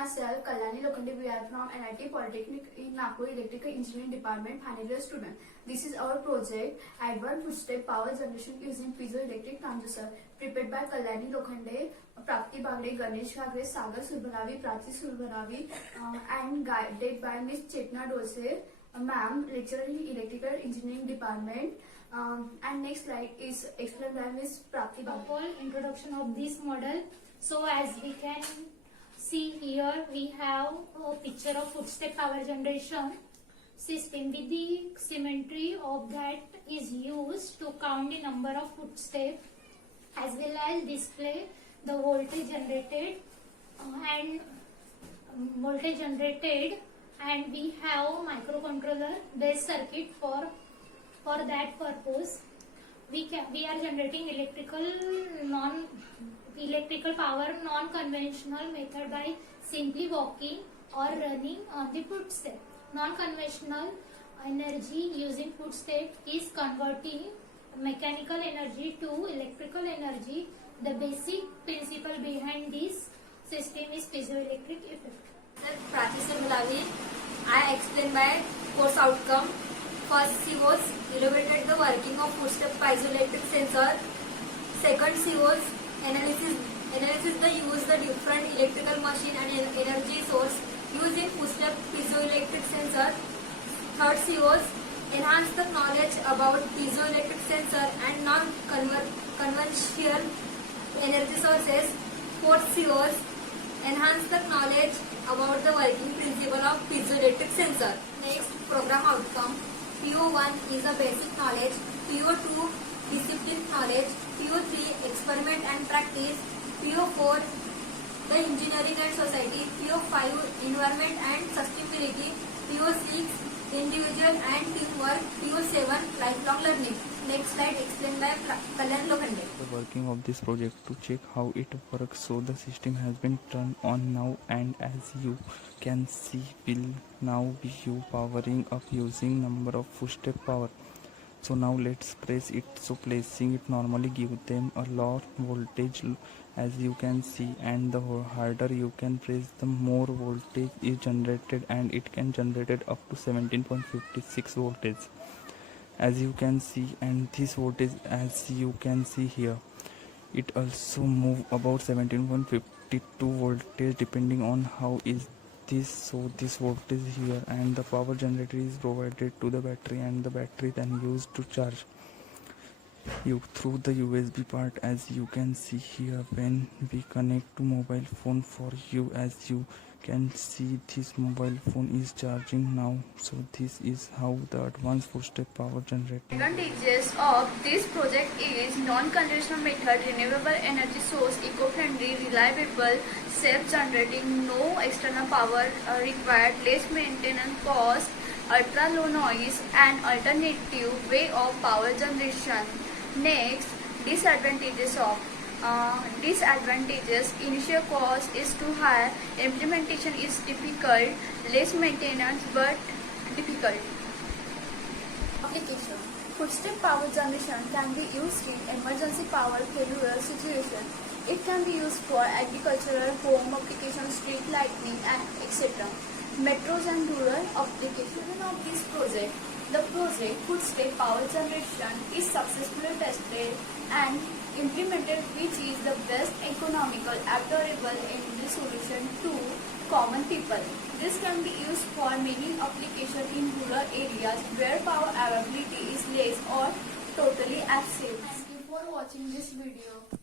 myself, Kalyani Lokhande. We are from NIT Polytechnic in Nagpur Electrical Engineering Department, final year student. This is our project, Advanced Footstep Power Generation using Piezoelectric Transducer, prepared by Kalyani Lokhande, Prapti Bagde, Ganesh Khagre, Sagar Surbharavi, Prachi Surbharavi, and guided by Ms. Chetna Dose, ma'am, lecturer in Electrical Engineering Department. And next slide is explained by Ms. Prapti Bagde. Introduction of this model. So as we can see here, we have a picture of footstep power generation system with the symmetry of that is used to count the number of footsteps as well as display the voltage generated and we have microcontroller based circuit for that purpose. We are generating electrical power non-conventional method by simply walking or running on the footstep. Non-conventional energy using footstep is converting mechanical energy to electrical energy. The basic principle behind this system is piezoelectric effect. Prachi Surbharavi. I explain my course outcome. First C was elaborated the working of footstep piezoelectric sensor. Second C was analysis the use the different electrical machine and energy source used in footstep piezoelectric sensor. Third C was enhance the knowledge about piezoelectric sensor and non-conventional energy sources. Fourth C was enhance the knowledge about the working principle of piezoelectric sensor. Next, program outcome. PO1 is a basic knowledge, PO2 discipline knowledge, PO3 experiment and practice, PO4 the engineering and society, PO5 environment and sustainability, PO6 individual and teamwork, PO7 lifelong learning. Next slide explained by Kalyani Lokhande. The working of this project to check how it works. So the system has been turned on now, and as you can see will now be you powering up using number of footstep power. So now let's press it. So placing it normally give them a lot voltage as you can see, and the harder you can press the more voltage is generated, and it can generate it up to 17.56 voltage as you can see. And this voltage as you can see here, it also move about 17.52 voltage depending on how is this. So this voltage here, and the power generator is provided to the battery, and the battery then used to charge you through the USB part as you can see here. When we connect to mobile phone for you, as you can see this mobile phone is charging now. So this is how the advanced footstep power generator. Advantages of this project is non-conventional method, renewable energy source, eco-friendly, reliable, self-generating, no external power required, less maintenance cost, ultra low noise, and alternative way of power generation. Next, disadvantages of initial cost is too high, implementation is difficult, less maintenance but difficult. Application. Footstep power generation can be used in emergency power failure situation. It can be used for agricultural, home application, street lighting, and etc. Metros and rural application of this project. The project Footstep Power Generation is successfully tested and implemented, which is the best economical, adaptable energy solution to common people. This can be used for many applications in rural areas where power availability is less or totally absent. Thank you for watching this video.